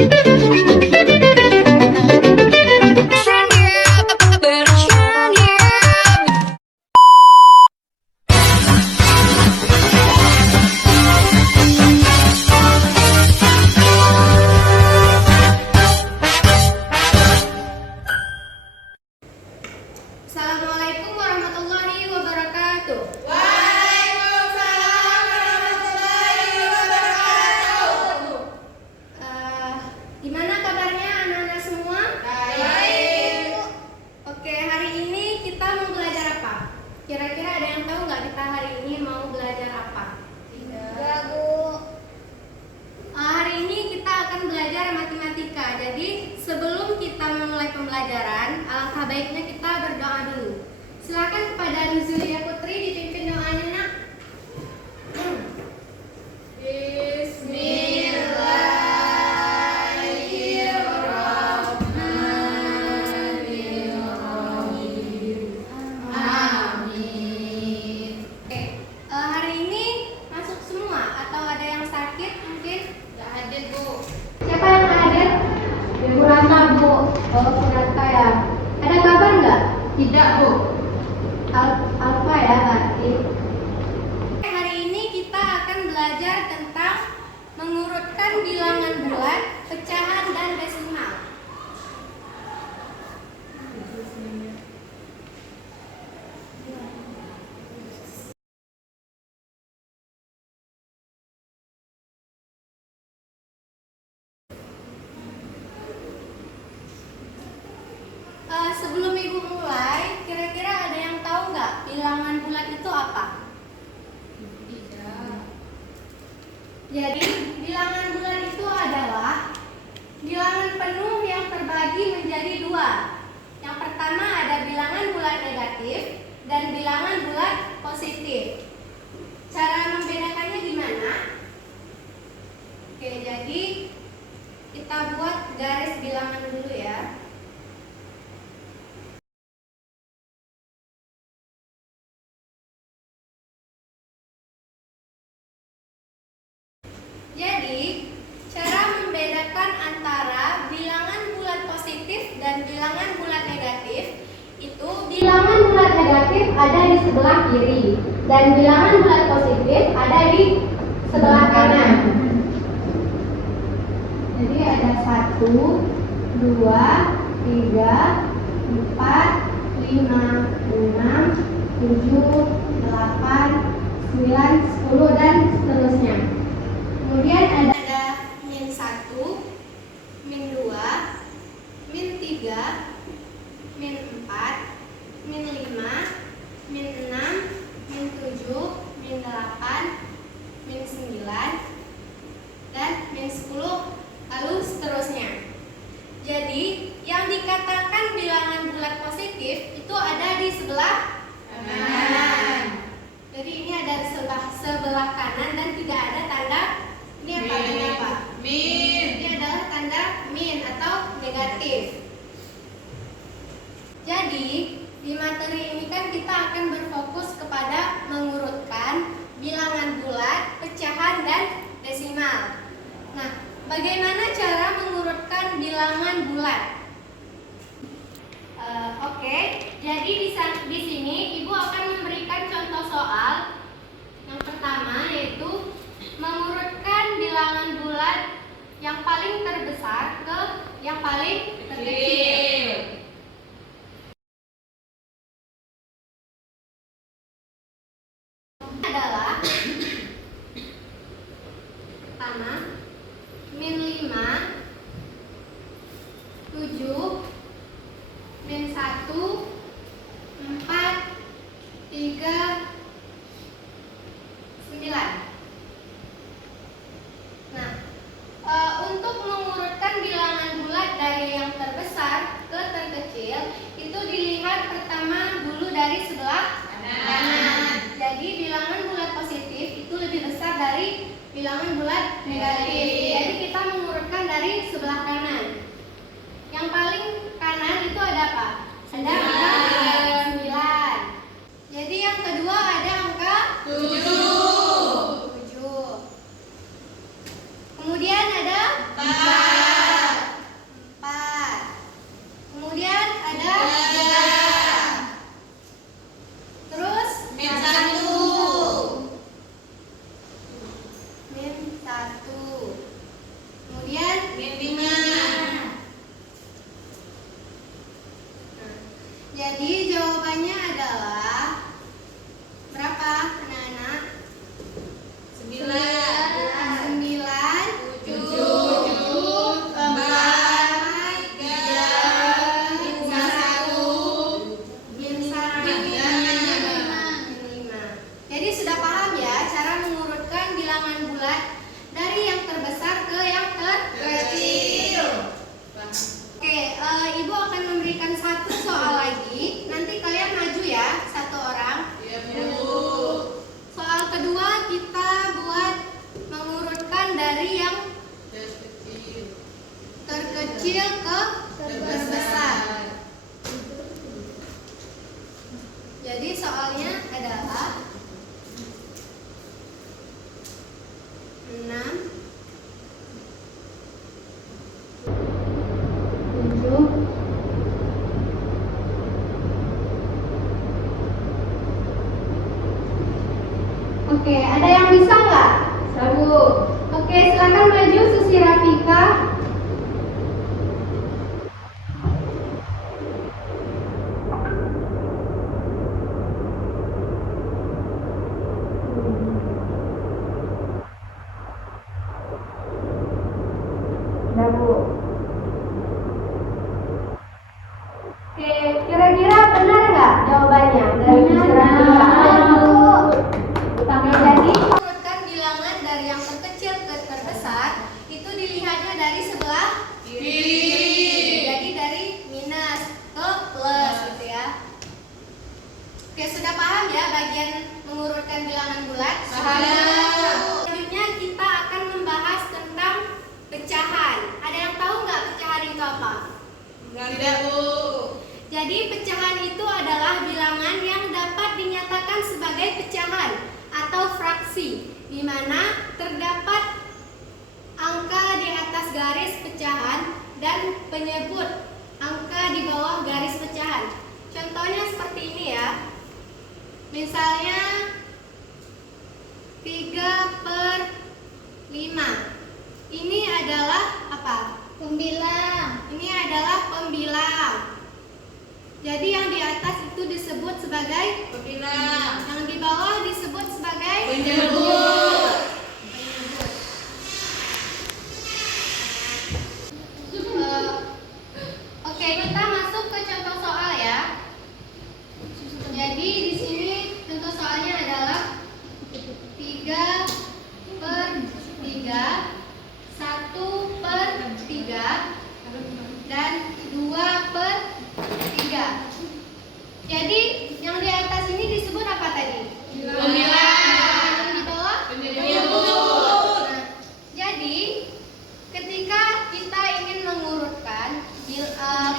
Assalamualaikum warahmatullahi wabarakatuh. Waalaikumsalam warahmatullahi wabarakatuh. Gimana kabarnya anak-anak semua? Baik. Oke, hari ini kita mau belajar apa? Kira-kira ada yang tahu nggak kita hari ini mau belajar apa? Tidak, Bu. Hari ini kita akan belajar matematika. Jadi sebelum kita memulai pembelajaran, alangkah baiknya kita berdoa dulu. Silakan kepada Nuzulia Putri dipimpin doanya, Nak. Bismillahirrahmanirrahim. Amin. Oke, hari ini masuk semua atau ada yang sakit mungkin? Tidak hadir, Bu. Siapa yang hadir? Ibu Rata, Bu. Oh, Bu Rata ya. Ada kabar nggak? Tidak, Bu. Alfa ya, berarti. Hari ini kita akan belajar tentang mengurutkan bilangan bulat, pecahan, dan desimal. Sebelum Ibu mulai, kira-kira ada yang tahu nggak bilangan bulat itu apa? Tidak. Jadi, bilangan bulat itu adalah bilangan penuh yang terbagi menjadi dua. Yang pertama ada bilangan bulat negatif dan bilangan bulat positif. Cara membedakannya gimana? Oke, jadi kita buat garis bilangan dulu ya. Jadi, cara membedakan antara bilangan bulat positif dan bilangan bulat negatif itu bilangan bulat negatif ada di sebelah kiri dan bilangan bulat positif ada di sebelah kanan. Jadi ada 1, 2, 3, 4, 5, 6, 7, 8, 9, 10 dan seterusnya. Kemudian ada min 1, min 2, min 3, min 4, min 5, min 6, min 7, min 8, min 9, dan min 10, lalu seterusnya. Jadi, yang dikatakan bilangan bulat positif itu ada di sebelah kanan. Jadi ini ada sebelah kanan dan tidak ada tanda ini apa? Tanda apa? Min. Ini adalah tanda min atau negatif. Jadi di materi ini kan kita akan berfokus kepada mengurutkan bilangan bulat, pecahan, dan desimal. Nah, bagaimana cara mengurutkan bilangan bulat? Oke, jadi di sini Ibu akan memberikan contoh soal. Yang pertama yaitu mengurutkan bilangan bulat yang paling terbesar ke yang paling terkecil. Adalah pertama min 5, 7, min 1, 4, 3, 9. Nah, untuk mengurutkan bilangan bulat dari yang terbesar ke terkecil itu dilihat pertama dulu dari sebelah kanan. Jadi bilangan bulat positif itu lebih besar dari bilangan bulat negatif. Jadi kita mengurutkan dari sebelah kanan. Yang paling kanan itu ada apa? Ada angka 9. Jadi yang kedua ada angka 7. Kemudian ada 4. terkecil ke terbesar. Jadi soalnya adalah 6, 7, 8. Oke, ada yang bisa nggak? Oke, silakan maju Susi Rafika. Oke, kira-kira benar nggak jawabannya dari Susi Rafika? Oke, jadi urutkan bilangan dari yang terkecil ke terbesar itu dilihatnya dari sebelah kiri. Jadi dari minus ke plus gitu ya. Oke, sudah paham ya bagian mengurutkan bilangan bulat? Selanjutnya kita akan membahas tentang pecahan. Ada yang tahu nggak pecahan itu apa? Tidak, Bu. Jadi pecahan itu adalah bilangan yang dapat dinyatakan sebagai pecahan atau fraksi, di mana terdapat angka di atas garis pecahan dan penyebut angka di bawah garis pecahan. Contohnya seperti ini ya. Misalnya 3/5. Ini adalah apa? Pembilang. Ini adalah pembilang. Jadi yang di atas itu disebut sebagai Pembilang. yang di bawah disebut sebagai Penyebut. Oke, kita masuk ke contoh soal ya. Jadi di sini contoh soalnya adalah 3/3, 1/3, dan 2/3. Jadi yang di atas ini disebut apa tadi? Pembilang. Yang di bawah? Penyebut. Nah, jadi ketika kita ingin mengurutkan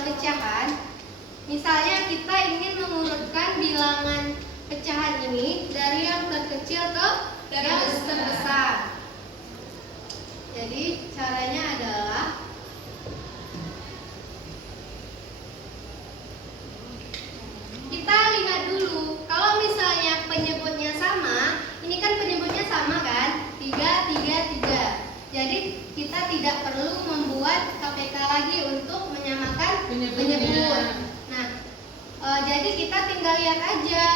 pecahan, misalnya kita ingin mengurutkan bilangan pecahan ini dari yang terkecil ke yang terbesar. Jadi caranya adalah kita lihat dulu. Kalau misalnya penyebutnya sama, ini kan penyebutnya sama kan? 3, 3, 3. Jadi kita tidak perlu membuat KPK lagi untuk menyamakan penyebut. Nah, jadi kita tinggal lihat aja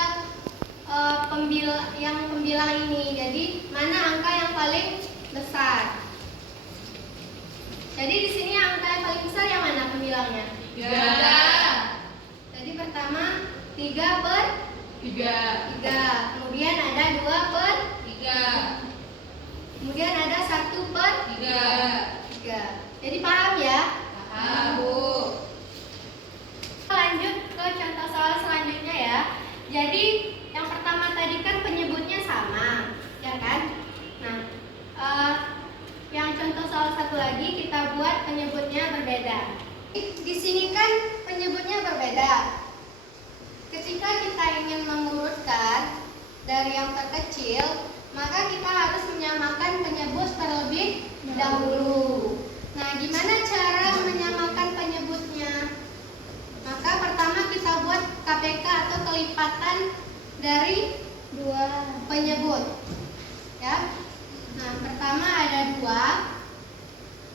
yang pembilang ini. Jadi mana angka yang paling besar? Jadi di sini angka yang paling besar yang mana pembilangnya? 3. Jadi pertama 3/3. 3. Kemudian ada 2/3. 3. Kemudian ada 1/3. 3. Jadi paham ya? Paham, Bu. Lanjut ke contoh soal selanjutnya ya. Jadi yang pertama tadi kan penyebutnya sama, ya kan? Nah, yang contoh soal satu lagi kita buat penyebutnya berbeda. Di sini kan penyebutnya berbeda. Ketika kita ingin mengurutkan dari yang terkecil, maka kita harus menyamakan penyebut terlebih dahulu. Nah, gimana cara menyamakan penyebutnya? Maka pertama kita buat KPK atau kelipatan dari dua penyebut. Ya. Nah, pertama ada 2.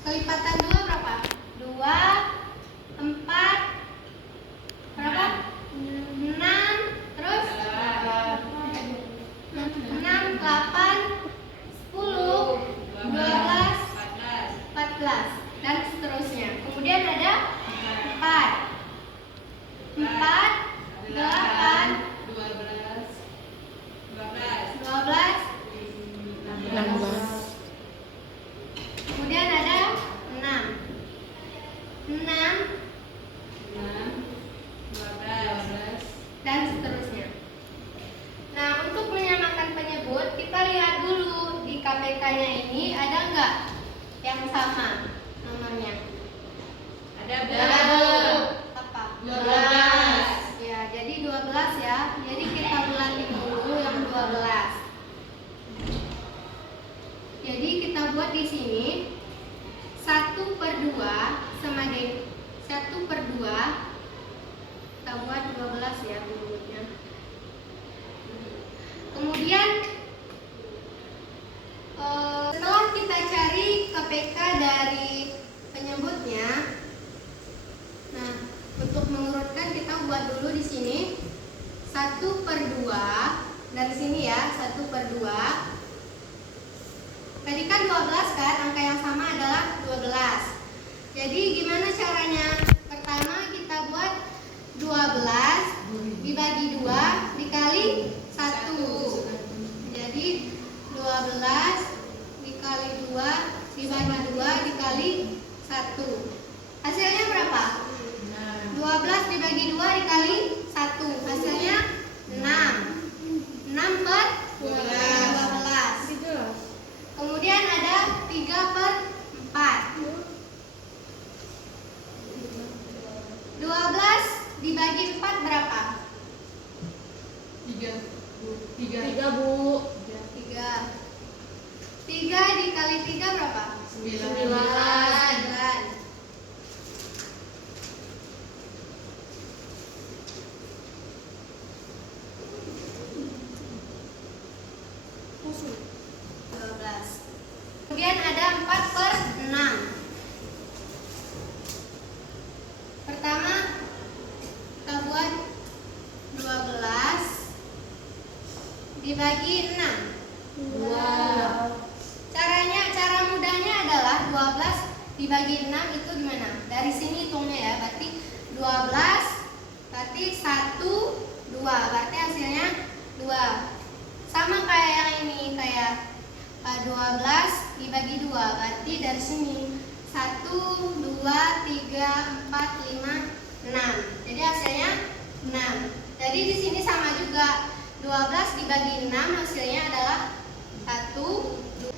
Kelipatan 2 berapa? 2, 4, berapa? 6, terus 6, 8, 10, 12, 14, dan seterusnya. Kemudian ada 4, 8, 12, 16. kemudian ada 6, 12. dan seterusnya. Nah, untuk menyamakan penyebut, kita lihat dulu di KPK-nya ini ada nggak yang sama. penyebutnya. Nah, untuk mengurutkan kita buat dulu di sini 1/2 dari sini ya, 1/2. Tadi kan 12 kan, angka yang sama adalah 12. Jadi gimana caranya? Pertama kita buat 12 dibagi 2 dikali 1. Jadi 12 dikali 2 dibagi 2 dikali 1. Hasilnya berapa? 12 dibagi 2 dikali 1. Hasilnya 6. 6/12. Kemudian ada 3/4. 12 dibagi 4 berapa? 3 3. 3 dikali 3 berapa? 9. 12. Kemudian ada 4/6. Pertama kita buat 12 dibagi 6. 2. Cara mudahnya adalah 12 dibagi 6 itu gimana? Dari sini hitungnya ya. Berarti 12 berarti 1 2. Berarti hasilnya 2. Sama kayak yang ini, kayak 12 dibagi 2. Berarti dari sini 1 2 3 4 5 6. Jadi hasilnya 6. Jadi di sini sama juga. 12 dibagi 6 hasilnya adalah 1 2.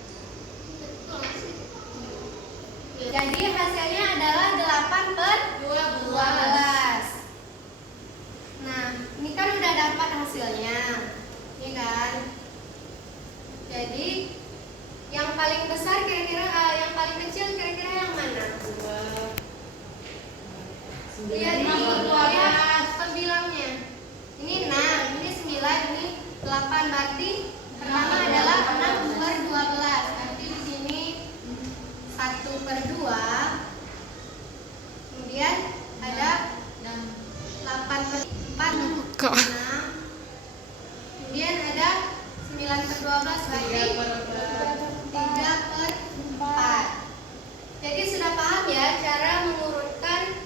Jadi hasilnya adalah 8/12. Nah, ini kan udah dapat hasilnya. Ini kan. Jadi yang paling besar kira-kira yang paling kecil kira-kira yang mana? 2. Lihat pembilangnya. Ini 6, ini 9, ini 8. Berarti pertama adalah 6/12. Berarti di sini 1/2. Kemudian ada 8/4. 6. Kemudian ada 9/12. Berarti 3/4. Jadi sudah paham ya cara mengurutkan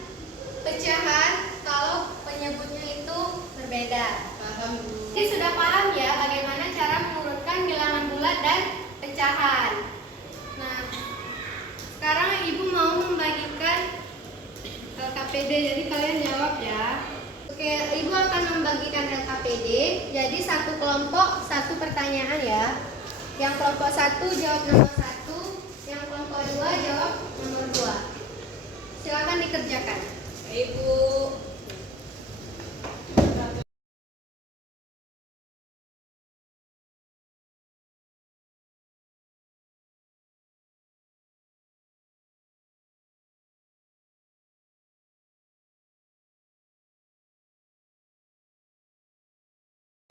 pecahan kalau penyebutnya itu berbeda. Jadi sudah paham ya bagaimana cara mengurutkan bilangan bulat dan pecahan. Nah, sekarang Ibu mau membagikan LKPD, jadi kalian jawab ya. Oke, Ibu akan membagikan LKPD. Jadi satu kelompok satu pertanyaan ya. Yang kelompok 1 jawab nomor 1, yang kelompok 2 jawab nomor 2. Silakan dikerjakan. Ibu.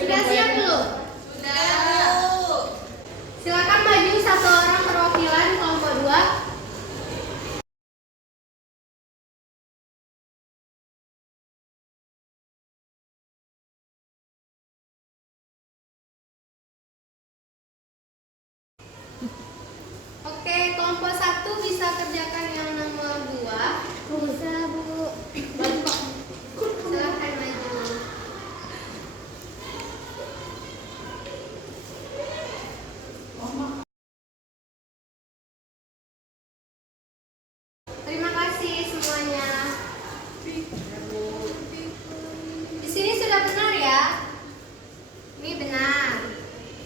Sudah siap belum? Sudah. Silakan maju satu orang perwakilan kelompok 2. Oke, kelompok 1 bisa kerjakan yang nomor 2. Bisa, Bu. Silakan maju. Terima kasih semuanya. Di sini sudah benar ya? Ini benar.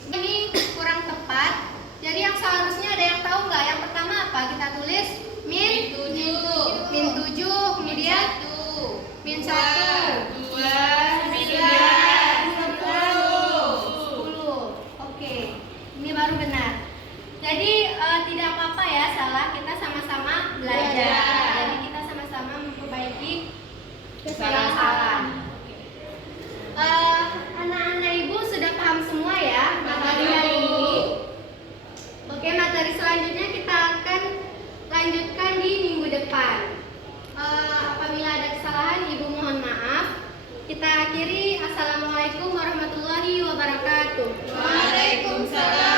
Ini kurang tepat. Jadi yang seharusnya ada yang tahu nggak? Yang pertama apa? Kita tulis min 7. Min 7, kemudian min 1, 2, 10. Oke, ini baru benar. Jadi tidak apa-apa ya salah, kita sama-sama belajar. Jadi kita sama-sama memperbaiki kesalahan. Anak-anak Ibu sudah paham semua ya materi hari ini. Oke, materi selanjutnya kita akan lanjutkan di minggu depan. Kita akhiri. Assalamualaikum warahmatullahi wabarakatuh. Waalaikumsalam.